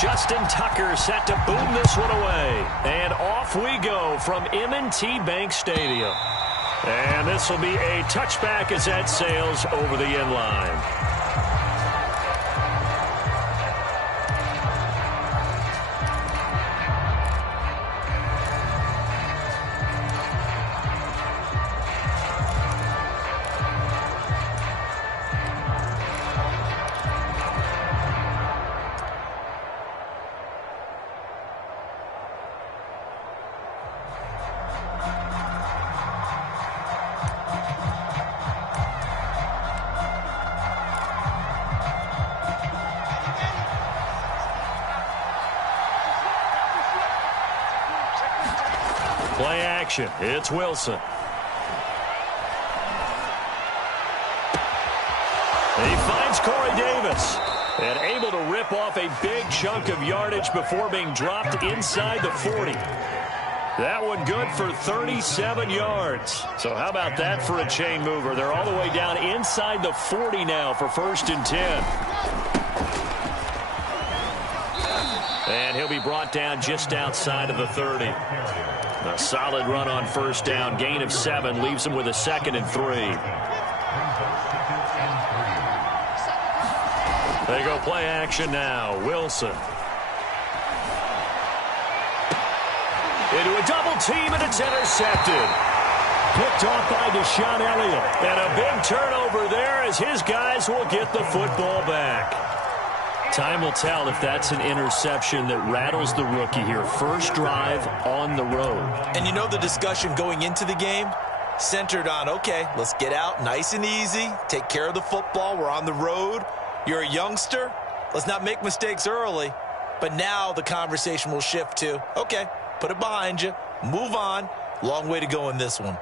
Justin Tucker set to boom this one away. And off we go from M&T Bank Stadium. And this will be a touchback as that sails over the end line. Play action. It's Wilson. He finds Corey Davis. And able to rip off a big chunk of yardage before being dropped inside the 40. That one good for 37 yards. So how about that for a chain mover? They're all the way down inside the 40 now for 1st and 10. And he'll be brought down just outside of the 30. A solid run on 1st down. Gain of 7 leaves him with a 2nd and 3. They go play action now. Wilson. Into a double team, and it's intercepted. Picked off by Deshaun Elliott. And a big turnover there as his guys will get the football back. Time will tell if that's an interception that rattles the rookie here. First drive on the road. And you know the discussion going into the game? Centered on, okay, let's get out nice and easy. Take care of the football. We're on the road. You're a youngster. Let's not make mistakes early. But now the conversation will shift to, okay, put it behind you. Move on. Long way to go in this one.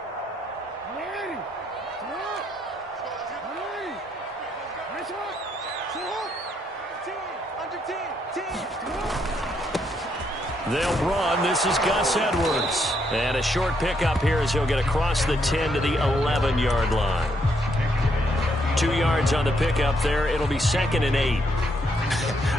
They'll run. This is Gus Edwards. And a short pickup here as he'll get across the 10 to the 11-yard line. 2 yards on the pickup there. It'll be 2nd and 8.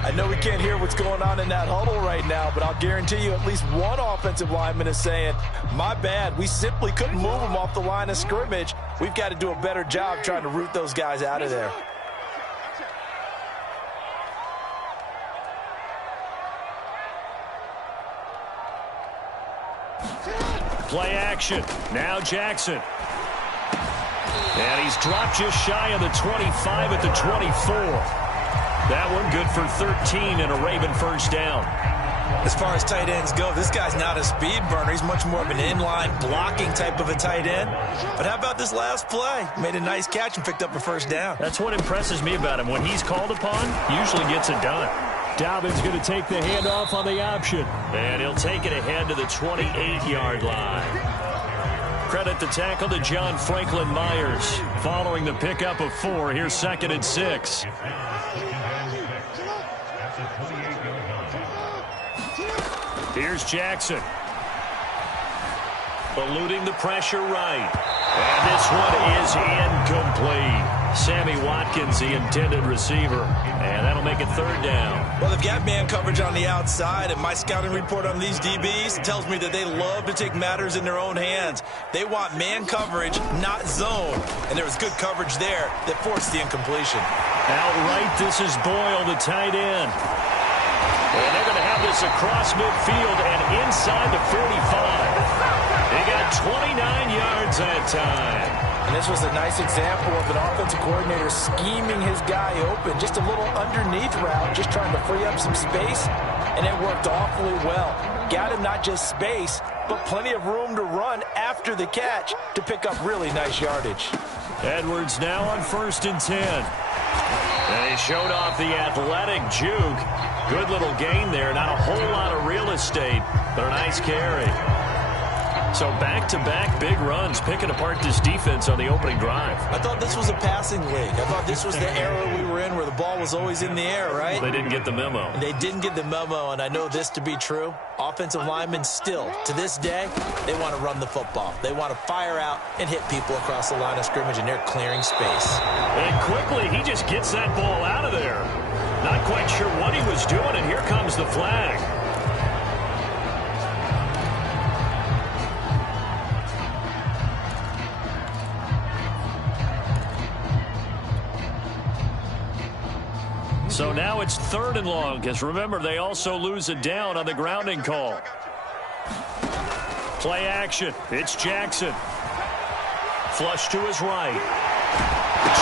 I know we can't hear what's going on in that huddle right now, but I'll guarantee you at least one offensive lineman is saying, my bad, we simply couldn't move them off the line of scrimmage. We've got to do a better job trying to root those guys out of there. Play action. Now Jackson. And he's dropped just shy of the 25 at the 24. That one good for 13 and a Raven 1st down. As far as tight ends go, this guy's not a speed burner. He's much more of an inline blocking type of a tight end. But how about this last play? Made a nice catch and picked up a 1st down. That's what impresses me about him. When he's called upon, usually gets it done. Dobbins going to take the handoff on the option. And he'll take it ahead to the 28-yard line. Credit the tackle to John Franklin Myers. Following the pickup of 4, here's 2nd and 6. Here's Jackson. Eluding the pressure right. And this one is incomplete. Sammy Watkins, the intended receiver. And that'll make it 3rd down. Well, they've got man coverage on the outside, and my scouting report on these DBs tells me that they love to take matters in their own hands. They want man coverage, not zone. And there was good coverage there that forced the incompletion. Outright, this is Boyle, the tight end. And they're going to have this across midfield and inside the 45. They got 29 yards that time. And this was a nice example of an offensive coordinator scheming his guy open. Just a little underneath route, just trying to free up some space. And it worked awfully well. Got him not just space, but plenty of room to run after the catch to pick up really nice yardage. Edwards now on 1st and 10. And he showed off the athletic juke. Good little gain there. Not a whole lot of real estate, but a nice carry. So back-to-back big runs, picking apart this defense on the opening drive. I thought this was a passing league. I thought this was the era we were in where the ball was always in the air, right? They didn't get the memo. They didn't get the memo, and I know this to be true. Offensive linemen still, to this day, they want to run the football. They want to fire out and hit people across the line of scrimmage, and they're clearing space. And quickly, he just gets that ball out of there. Not quite sure what he was doing, and here comes the flag. So now it's 3rd and long, because remember, they also lose it down on the grounding call. Play action. It's Jackson. Flush to his right.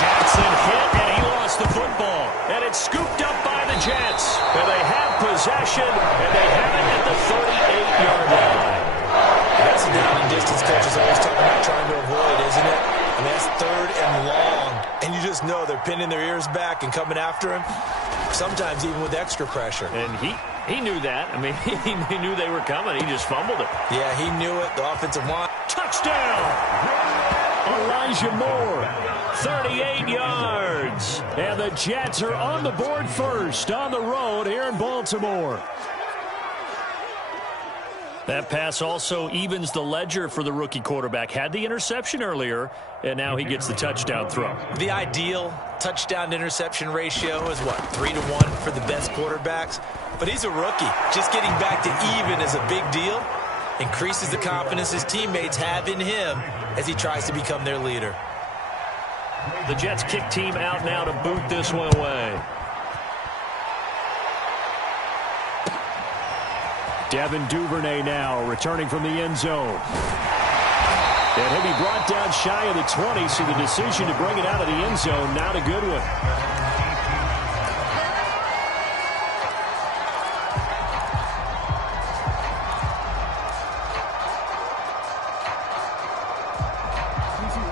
Jackson hit, and he lost the football. And it's scooped up by the Jets. And they have possession, and they have it at the 38-yard line. That's a down and distance coach is always talking about trying to avoid, isn't it? I mean, that's 3rd and long. And you just know they're pinning their ears back and coming after him, sometimes even with extra pressure. And he knew that. I mean, he knew they were coming. He just fumbled it. Yeah, he knew it. The offensive line. Touchdown! Elijah Moore, 38 yards. And the Jets are on the board first on the road here in Baltimore. That pass also evens the ledger for the rookie quarterback. Had the interception earlier, and now he gets the touchdown throw. The ideal touchdown-interception ratio is, what, 3-to-1 for the best quarterbacks? But he's a rookie. Just getting back to even is a big deal. Increases the confidence his teammates have in him as he tries to become their leader. The Jets kick team out now to boot this one away. Devin Duvernay now returning from the end zone. And he'll be brought down shy of the 20, so the decision to bring it out of the end zone, not a good one.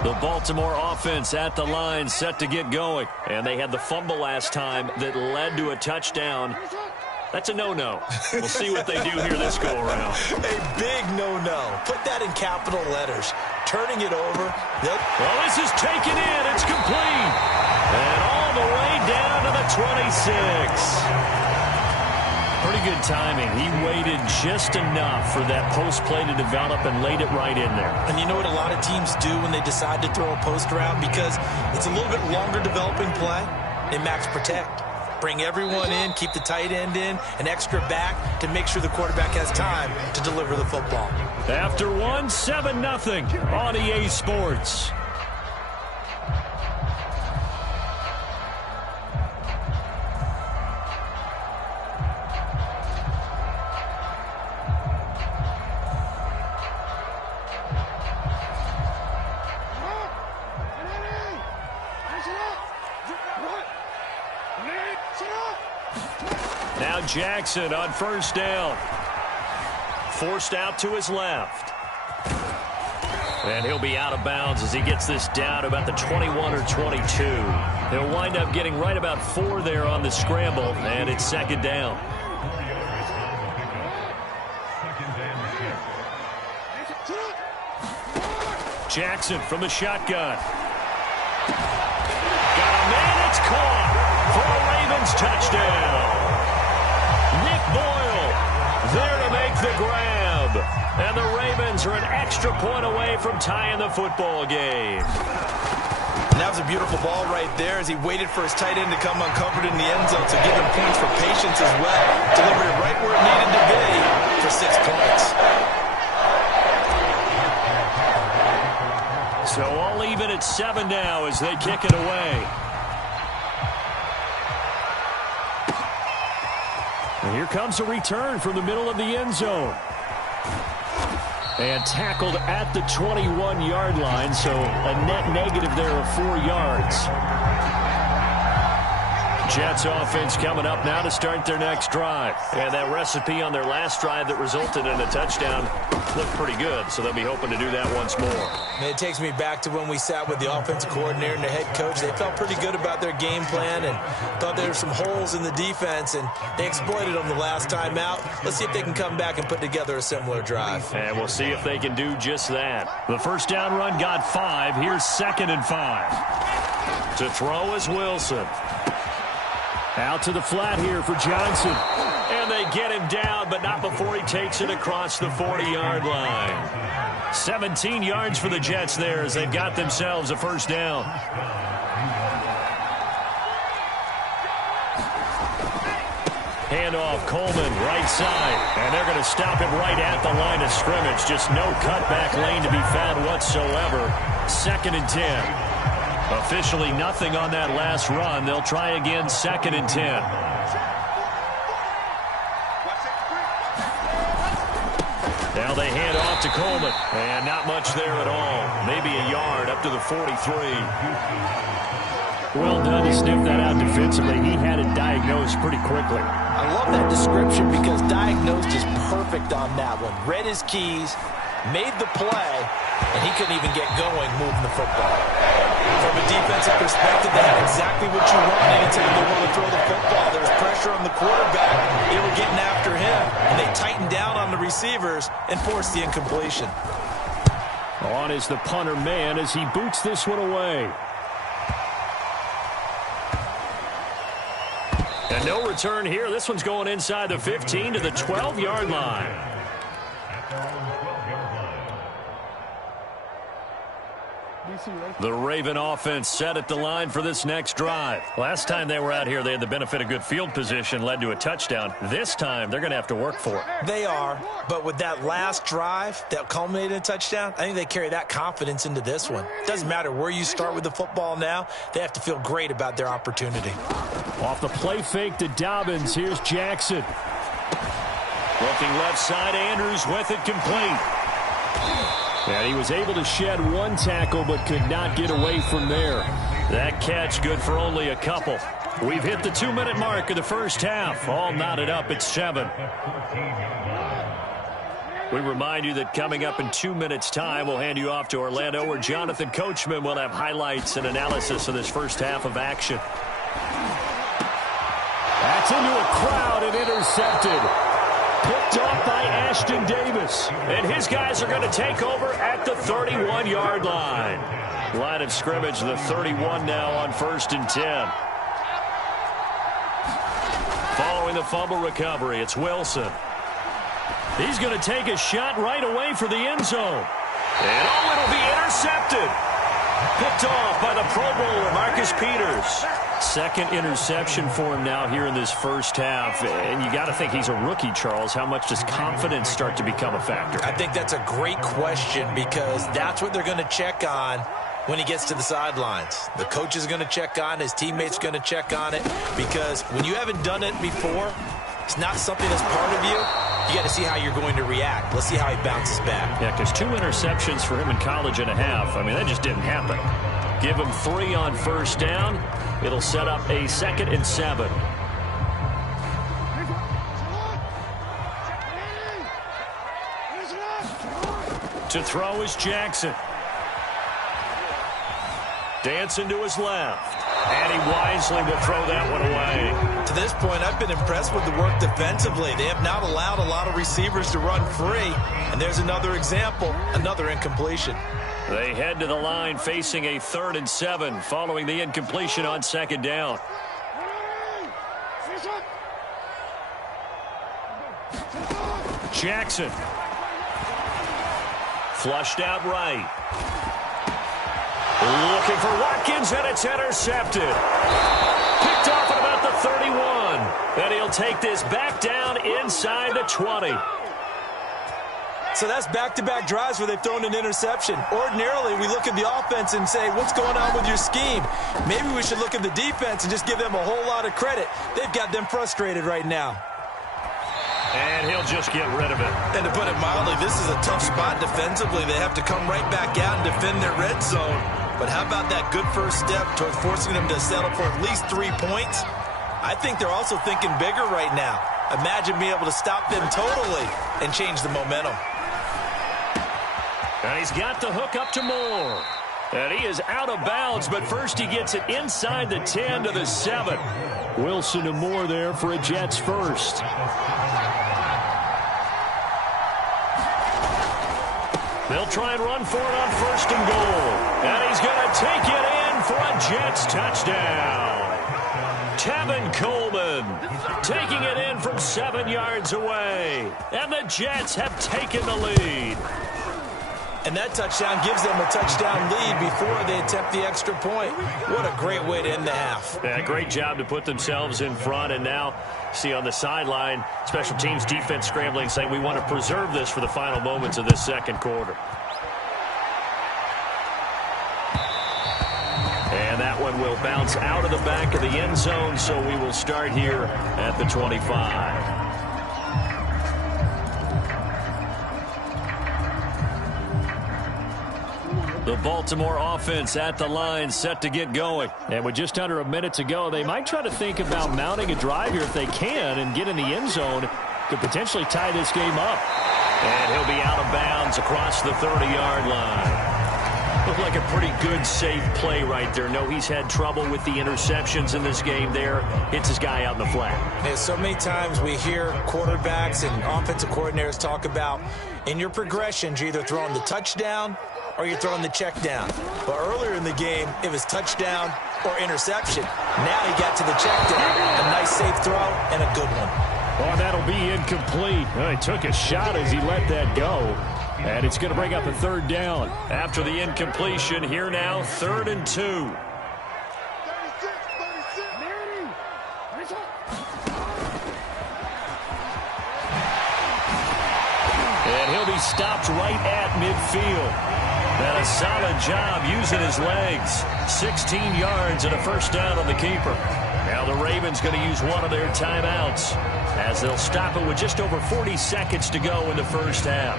The Baltimore offense at the line, set to get going. And they had the fumble last time that led to a touchdown. That's a no-no. We'll see what they do here this go-around. A big no-no. Put that in capital letters. Turning it over. Well, this is taken in. It's complete. And all the way down to the 26. Pretty good timing. He waited just enough for that post play to develop and laid it right in there. And you know what a lot of teams do when they decide to throw a post route? Because it's a little bit longer developing play. They max protect. Bring everyone in, keep the tight end in, an extra back to make sure the quarterback has time to deliver the football. After 7-0 on EA Sports. Now Jackson on first down. Forced out to his left. And he'll be out of bounds as he gets this down to about the 21 or 22. He'll wind up getting right about 4 there on the scramble, and it's 2nd down. Jackson from the shotgun. Got a man, it's caught for a Ravens touchdown. Nick Boyle there to make the grab. And the Ravens are an extra point away from tying the football game. And that was a beautiful ball right there as he waited for his tight end to come uncovered in the end zone, so give him points for patience as well. Delivered it right where it needed to be for 6 points. So all even at 7 now as they kick it away. And here comes a return from the middle of the end zone. And tackled at the 21-yard line, so a net negative there of 4 yards. Jets offense coming up now to start their next drive. And that recipe on their last drive that resulted in a touchdown looked pretty good, so they'll be hoping to do that once more. And it takes me back to when we sat with the offensive coordinator and the head coach. They felt pretty good about their game plan and thought there were some holes in the defense, and they exploited them the last time out. Let's see if they can come back and put together a similar drive. And we'll see if they can do just that. The first down run got 5. Here's 2nd and 5. To throw is Wilson. Out to the flat here for Johnson. And they get him down, but not before he takes it across the 40-yard line. 17 yards for the Jets there as they've got themselves a first down. Handoff, Coleman, right side. And they're going to stop him right at the line of scrimmage. Just no cutback lane to be found whatsoever. 2nd and 10. Officially nothing on that last run. They'll try again, 2nd and 10. Now they hand off to Coleman. And not much there at all. Maybe a yard up to the 43. Well done to sniff that out defensively. He had it diagnosed pretty quickly. I love that description because diagnosed is perfect on that one. Read his keys, made the play, and he couldn't even get going moving the football. From a defensive perspective, they had exactly what you want anytime they want to throw the football. There was pressure on the quarterback. They were getting after him, and they tightened down on the receivers and forced the incompletion. On is the punter man as he boots this one away. And no return here. This one's going inside the 15 to the 12-yard line. The Raven offense set at the line for this next drive. Last time they were out here, they had the benefit of good field position, led to a touchdown. This time, they're going to have to work for it. They are, but with that last drive that culminated in a touchdown, I think they carry that confidence into this one. Doesn't matter where you start with the football now, they have to feel great about their opportunity. Off the play fake to Dobbins, here's Jackson. Looking left side, Andrews with it complete. And he was able to shed one tackle but could not get away from there. That catch good for only a couple. We've hit the 2-minute mark of the first half. All knotted up at 7. We remind you that coming up in 2 minutes' time, we'll hand you off to Orlando, where Jonathan Coachman will have highlights and analysis of this first half of action. That's into a crowd and intercepted. Picked off by Ashton Davis. And his guys are going to take over at the 31-yard line. Line of scrimmage, the 31 now on 1st and 10. Following the fumble recovery, it's Wilson. He's going to take a shot right away for the end zone. And it'll be intercepted. Picked off by the Pro Bowler, Marcus Peters. 2nd interception for him now here in this first half. And you got to think he's a rookie, Charles. How much does confidence start to become a factor? I think that's a great question because that's what they're going to check on when he gets to the sidelines. The coach is going to check on, his teammates are going to check on it, because when you haven't done it before, it's not something that's part of you. You got to see how you're going to react. Let's see how he bounces back. Yeah, because 2 interceptions for him in college and a half. I mean, that just didn't happen. Give him 3 on first down. It'll set up a 2nd and 7. To throw is Jackson. Dancing to his left. And he wisely will throw that one away. To this point, I've been impressed with the work defensively. They have not allowed a lot of receivers to run free. And there's another example, another incompletion. They head to the line facing a 3rd and 7 following the incompletion on 2nd down. Jackson. Flushed out right. Looking for Watkins, and it's intercepted. Picked off at about the 31. And he'll take this back down inside the 20. So that's back-to-back drives where they've thrown an interception. Ordinarily, we look at the offense and say, what's going on with your scheme? Maybe we should look at the defense and just give them a whole lot of credit. They've got them frustrated right now. And he'll just get rid of it. And to put it mildly, this is a tough spot defensively. They have to come right back out and defend their red zone. But how about that good first step towards forcing them to settle for at least 3 points? I think they're also thinking bigger right now. Imagine being able to stop them totally and change the momentum. And he's got the hook up to Moore. And he is out of bounds, but first he gets it inside the 10 to the 7. Wilson to Moore there for a Jets first. They'll try and run for it on 1st and goal. And he's going to take it in for a Jets touchdown. Tevin Coleman taking it in from 7 yards away. And the Jets have taken the lead. And that touchdown gives them a touchdown lead before they attempt the extra point. What a great way to end the half. Yeah, great job to put themselves in front. And now, see on the sideline, special teams defense scrambling, saying we want to preserve this for the final moments of this second quarter. And that one will bounce out of the back of the end zone, so we will start here at the 25. The Baltimore offense at the line, set to get going. And with just under a minute to go, they might try to think about mounting a drive here if they can and get in the end zone. Could potentially tie this game up. And he'll be out of bounds across the 30-yard line. Looked like a pretty good, safe play right there. No, he's had trouble with the interceptions in this game there. Hits his guy out in the flat. Yeah, so many times we hear quarterbacks and offensive coordinators talk about in your progressions, you're either throwing the touchdown or you're throwing the check down. But earlier in the game, it was touchdown or interception. Now he got to the check down. A nice safe throw and a good one. Oh, that'll be incomplete. Well, he took a shot as he let that go. And it's going to bring up a third down. After the incompletion, here now, 3rd and 2. And he'll be stopped right at midfield. And a solid job using his legs. 16 yards and a first down on the keeper. Now the Ravens going to use one of their timeouts as they'll stop it with just over 40 seconds to go in the first half.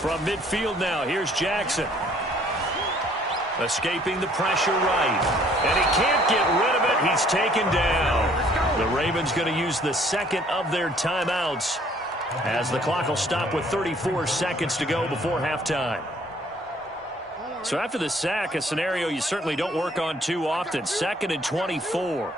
From midfield now, here's Jackson. Escaping the pressure right. And he can't get rid of it. He's taken down. The Ravens going to use the second of their timeouts as the clock will stop with 34 seconds to go before halftime. So after the sack, a scenario you certainly don't work on too often. 2nd and 24.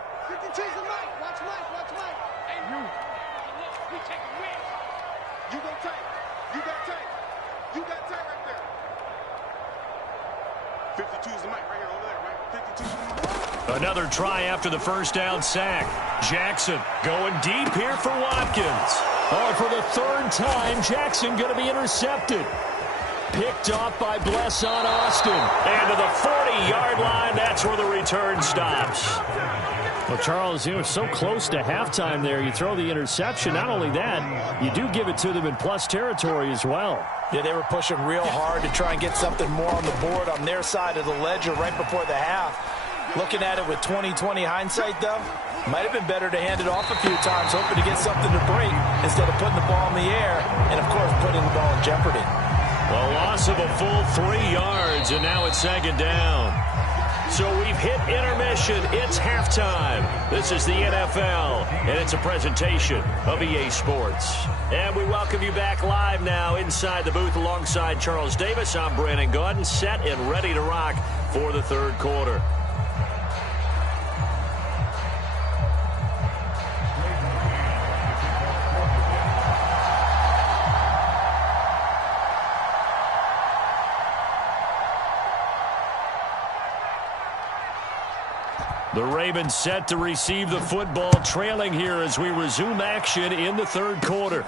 Another try after the first down sack. Jackson going deep here for Watkins. Oh, for the 3rd time, Jackson going to be intercepted. Picked off by Bless on Austin. And to the 40-yard line, that's where the return stops. Well, Charles, you know, so close to halftime there. You throw the interception. Not only that, you do give it to them in plus territory as well. Yeah, they were pushing real hard to try and get something more on the board on their side of the ledger right before the half. Looking at it with 20/20 hindsight, though, might have been better to hand it off a few times, hoping to get something to break instead of putting the ball in the air and, of course, putting the ball in jeopardy. A loss of a full 3 yards, and now it's 2nd down. So we've hit intermission. It's halftime. This is the NFL, and it's a presentation of EA Sports. And we welcome you back live now inside the booth alongside Charles Davis. I'm Brandon Gaudin, set and ready to rock for the 3rd quarter. The Ravens set to receive the football, trailing here as we resume action in the 3rd quarter.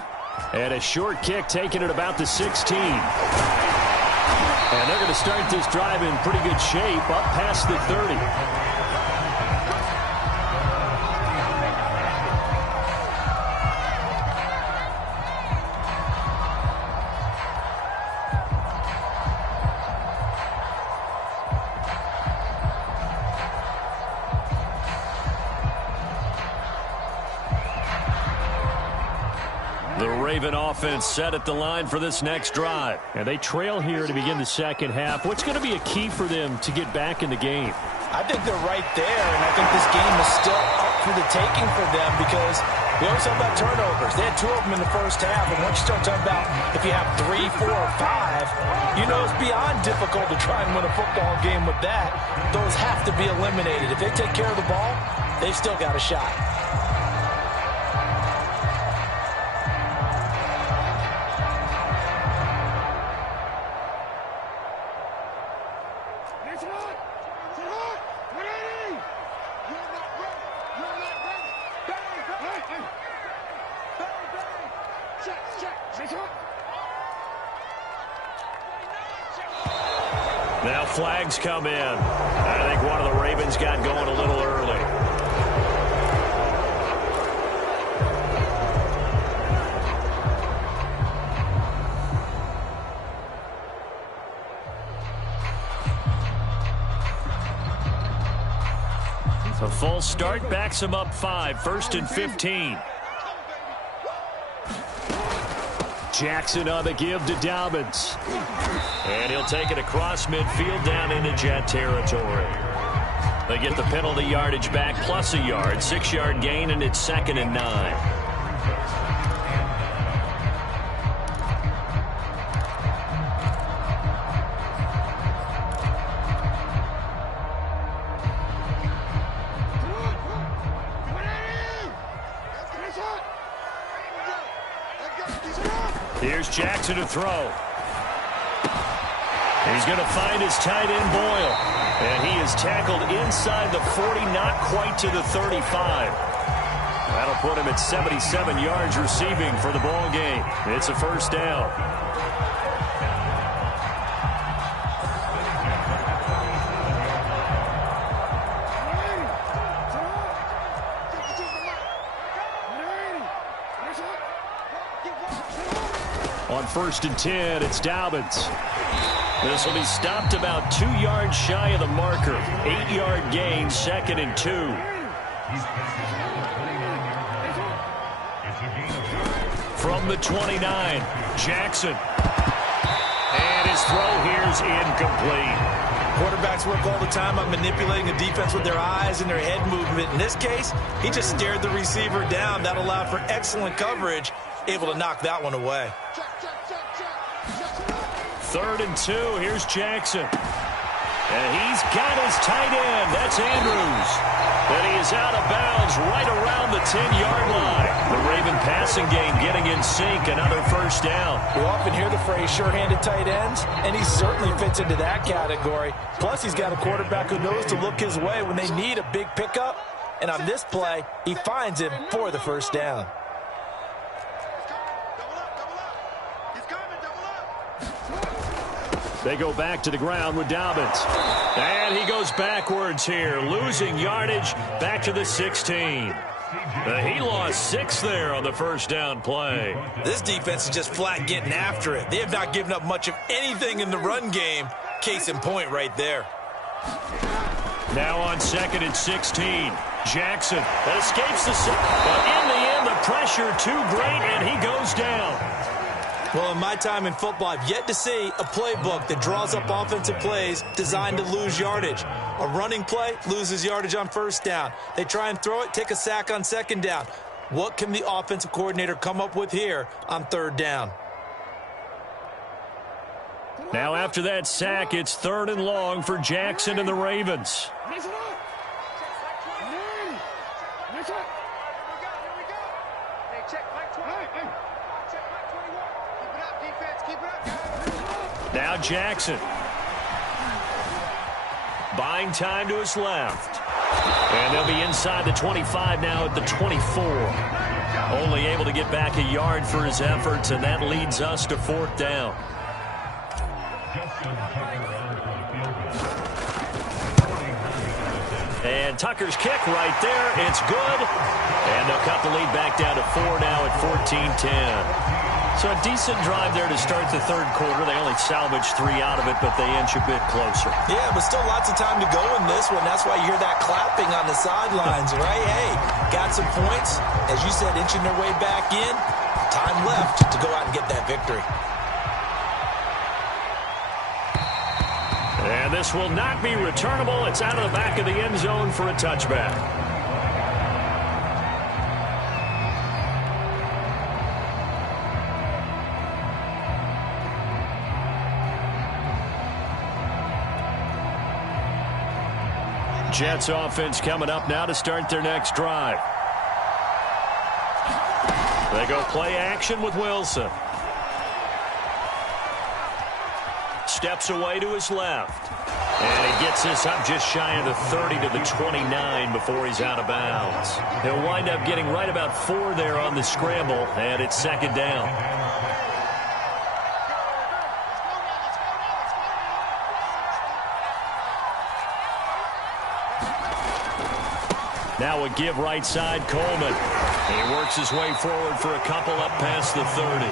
And a short kick taken at about the 16. And they're going to start this drive in pretty good shape, up past the 30. Raven offense set at the line for this next drive. And they trail here to begin the second half. What's going to be a key for them to get back in the game? I think they're right there, and I think this game is still up for the taking for them because we always talk about turnovers. They had 2 of them in the first half, and once you start talking about if you have 3, 4, or 5, you know it's beyond difficult to try and win a football game with that. Those have to be eliminated. If they take care of the ball, they've still got a shot. Flags come in. I think one of the Ravens got going a little early. A full start backs him up 5, 1st and 15. Jackson on the give to Dobbins. And he'll take it across midfield down into Jet territory. They get the penalty yardage back plus a yard. 6-yard gain, and it's 2nd and 9. Here's Jackson to throw. He's going to find his tight end Boyle. And he is tackled inside the 40, not quite to the 35. That'll put him at 77 yards receiving for the ball game. It's a 1st down. On 1st and 10, it's Dobbins. This will be stopped about 2 yards shy of the marker. 8-yard gain, 2nd and 2. From the 29, Jackson. And his throw here's incomplete. Quarterbacks work all the time on manipulating a defense with their eyes and their head movement. In this case, he just stared the receiver down. That allowed for excellent coverage, able to knock that one away. 3rd and 2. Here's Jackson. And he's got his tight end. That's Andrews. And he is out of bounds right around the 10-yard line. The Raven passing game getting in sync. Another 1st down. We often hear the phrase sure-handed tight ends, and he certainly fits into that category. Plus, he's got a quarterback who knows to look his way when they need a big pickup. And on this play, he finds him for the 1st down. They go back to the ground with Dobbins. And he goes backwards here, losing yardage back to the 16. He lost 6 there on the 1st down play. This defense is just flat getting after it. They have not given up much of anything in the run game. Case in point right there. Now on 2nd and 16. Jackson escapes the sack. But in the end, the pressure too great, and he goes down. Well, in my time in football, I've yet to see a playbook that draws up offensive plays designed to lose yardage. A running play loses yardage on 1st down. They try and throw it, take a sack on 2nd down. What can the offensive coordinator come up with here on 3rd down? Now after that sack, it's 3rd and long for Jackson and the Ravens. Now Jackson. Buying time to his left. And they'll be inside the 25 now at the 24. Only able to get back a yard for his efforts, and that leads us to 4th down. And Tucker's kick right there. It's good. And they'll cut the lead back down to 4 now at 14-10. So a decent drive there to start the 3rd quarter. They only salvaged 3 out of it, but they inch a bit closer. Yeah, but still lots of time to go in this one. That's why you hear that clapping on the sidelines, right? Hey, got some points. As you said, inching their way back in. Time left to go out and get that victory. And this will not be returnable. It's out of the back of the end zone for a touchback. Jets offense coming up now to start their next drive. They go play action with Wilson. Steps away to his left. And he gets this up just shy of the 30 to the 29 before he's out of bounds. He'll wind up getting right about 4 there on the scramble, and it's 2nd down. Now a give right side, Coleman. He works his way forward for a couple up past the 30.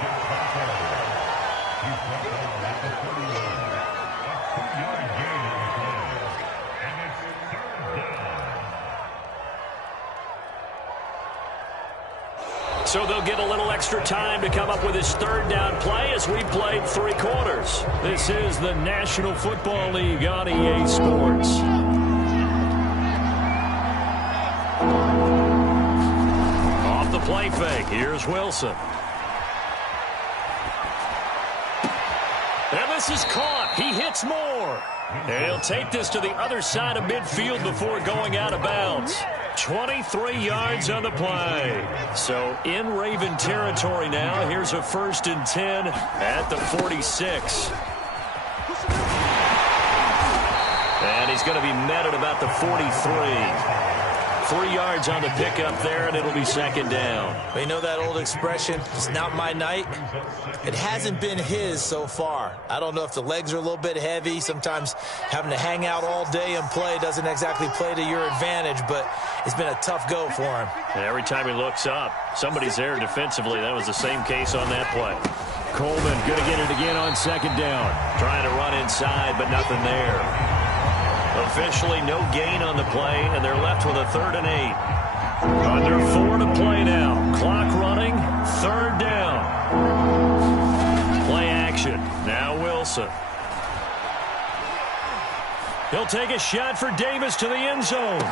So they'll get a little extra time to come up with his third down play as we played 3 quarters. This is the National Football League on EA Sports. Off the play fake, here's Wilson. And this is caught. He hits more. And he'll take this to the other side of midfield before going out of bounds. 23 yards on the play. So in Raven territory now. Here's a 1st and 10 at the 46. And he's going to be met at about the 43. 3 yards on the pickup there, and it'll be 2nd down. Well, you know that old expression, it's not my night? It hasn't been his so far. I don't know if the legs are a little bit heavy. Sometimes having to hang out all day and play doesn't exactly play to your advantage, but it's been a tough go for him. And every time he looks up, somebody's there defensively. That was the same case on that play. Coleman going to get it again on 2nd down. Trying to run inside, but nothing there. Officially no gain on the play, and they're left with a 3rd and 8. Under 4 to play now. Clock running, 3rd down. Play action. Now Wilson. He'll take a shot for Davis to the end zone.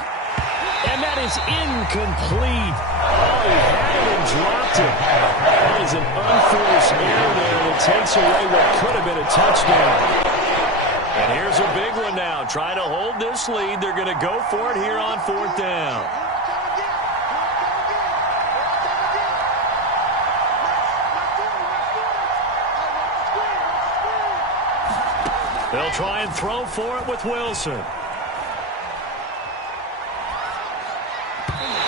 And that is incomplete. Oh, he had it and dropped it. That is an unforced error there that takes away what could have been a touchdown. And here's a big one now. Trying to hold this lead. They're going to go for it here on 4th down. They'll try and throw for it with Wilson.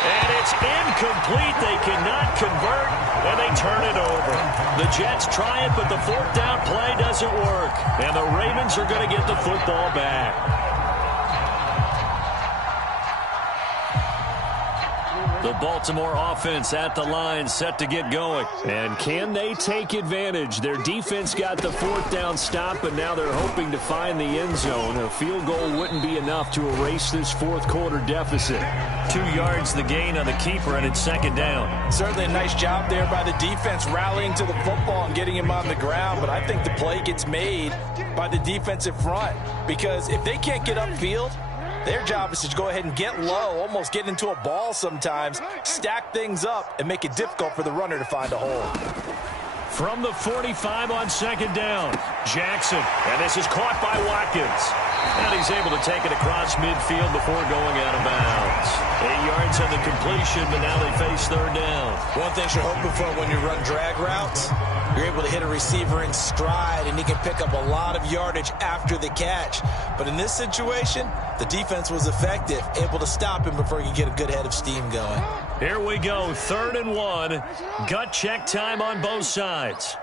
And it's incomplete. They cannot convert, and they turn it over. The Jets try it, but the 4th down play doesn't work. And the Ravens are going to get the football back. The Baltimore offense at the line, set to get going. And can they take advantage? Their defense got the 4th down stop, but now they're hoping to find the end zone. A field goal wouldn't be enough to erase this 4th quarter deficit. 2 yards the gain on the keeper, and it's 2nd down. Certainly a nice job there by the defense rallying to the football and getting him on the ground, but I think the play gets made by the defensive front, because if they can't get upfield, their job is to go ahead and get low, almost get into a ball sometimes, stack things up, and make it difficult for the runner to find a hole. From the 45 on 2nd down, Jackson. And this is caught by Watkins. And he's able to take it across midfield before going out of bounds. 8 yards on the completion, but now they face 3rd down. One thing you're hoping for when you run drag routes, you're able to hit a receiver in stride, and he can pick up a lot of yardage after the catch. But in this situation, the defense was effective, able to stop him before he could get a good head of steam going. Here we go, 3rd and 1. Gut check time on both sides.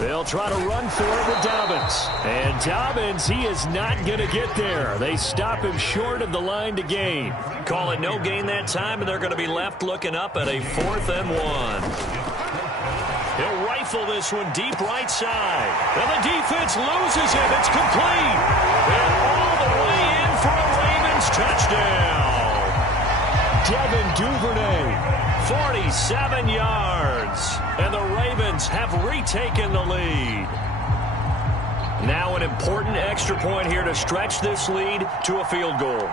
They'll try to run for it with Dobbins. And Dobbins, he is not going to get there. They stop him short of the line to gain. Call it no gain that time, and they're going to be left looking up at a 4th and 1. He'll rifle this one deep right side. And the defense loses it. It's complete. And all the way in for a Ravens touchdown. Devin Duvernay. 47 yards, and the Ravens have retaken the lead. Now an important extra point here to stretch this lead to a field goal.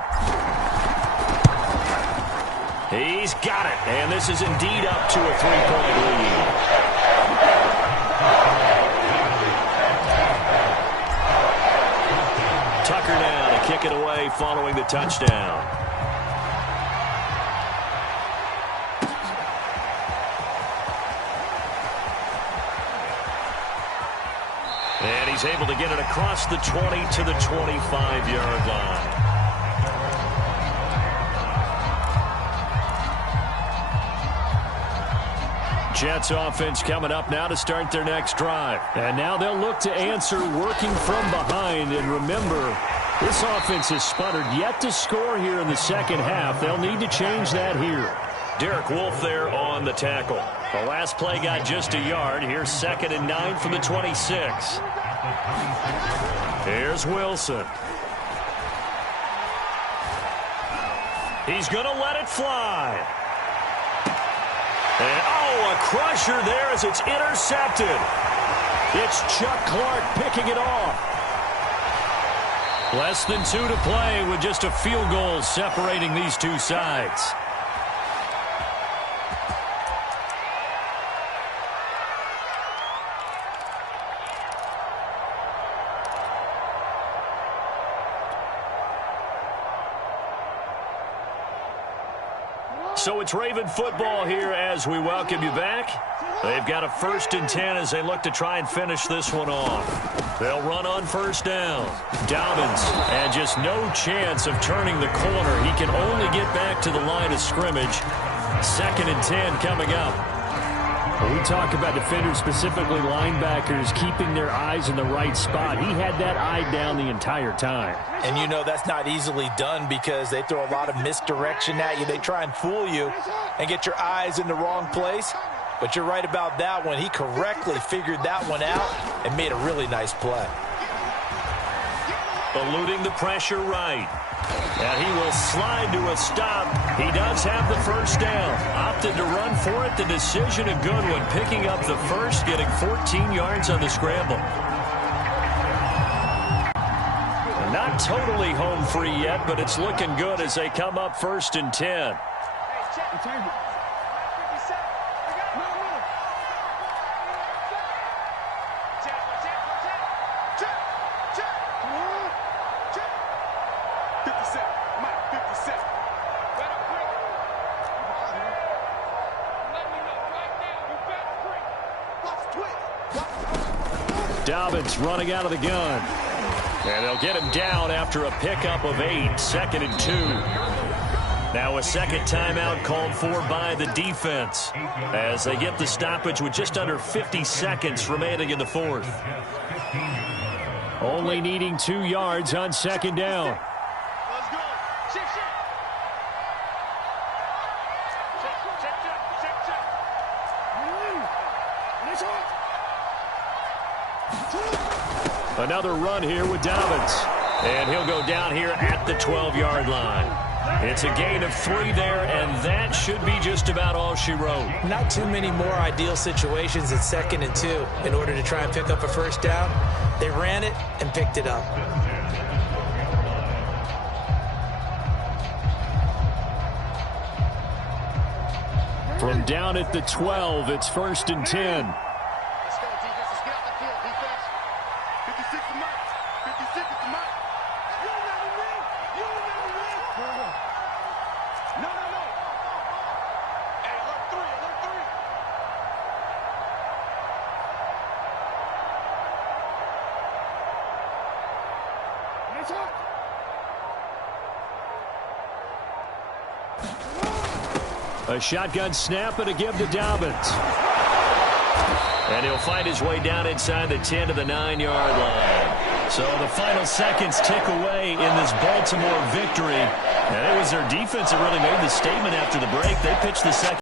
He's got it, and this is indeed up to a 3-point lead. Tucker now to kick it away following the touchdown. And he's able to get it across the 20 to the 25-yard line. Jets offense coming up now to start their next drive. And now they'll look to answer working from behind. And remember, this offense has sputtered yet to score here in the second half. They'll need to change that here. Derek Wolfe there on the tackle. The last play got just a yard. Here's 2nd and 9 from the 26. Here's Wilson. He's going to let it fly. And, oh, a crusher there as it's intercepted. It's Chuck Clark picking it off. Less than 2 to play with just a field goal separating these two sides. So it's Raven football here as we welcome you back. They've got a 1st and 10 as they look to try and finish this one off. They'll run on 1st down. Dobbins, and just no chance of turning the corner. He can only get back to the line of scrimmage. 2nd and 10 coming up. When we talk about defenders, specifically linebackers, keeping their eyes in the right spot. He had that eye down the entire time. And you know that's not easily done because they throw a lot of misdirection at you. They try and fool you and get your eyes in the wrong place. But you're right about that one. He correctly figured that one out and made a really nice play. Eluding the pressure right. And he will slide to a stop. He does have the 1st down. Opted to run for it. The decision a good one. Picking up the 1st, getting 14 yards on the scramble. Not totally home free yet, but it's looking good as they come up 1st and 10. Dobbins running out of the gun. And they'll get him down after a pickup of 8. 2nd and 2. Now a second timeout called for by the defense as they get the stoppage with just under 50 seconds remaining in the 4th. Only needing 2 yards on 2nd down. Another run here with Dobbins. And he'll go down here at the 12-yard line. It's a gain of 3 there, and that should be just about all she wrote. Not too many more ideal situations at 2nd and 2 in order to try and pick up a 1st down. They ran it and picked it up. From down at the 12, it's 1st and 10. A shotgun snap and a give to Dobbins. And he'll find his way down inside the 10 to the 9-yard line. So the final seconds tick away in this Baltimore victory. And it was their defense that really made the statement after the break. They pitched the second.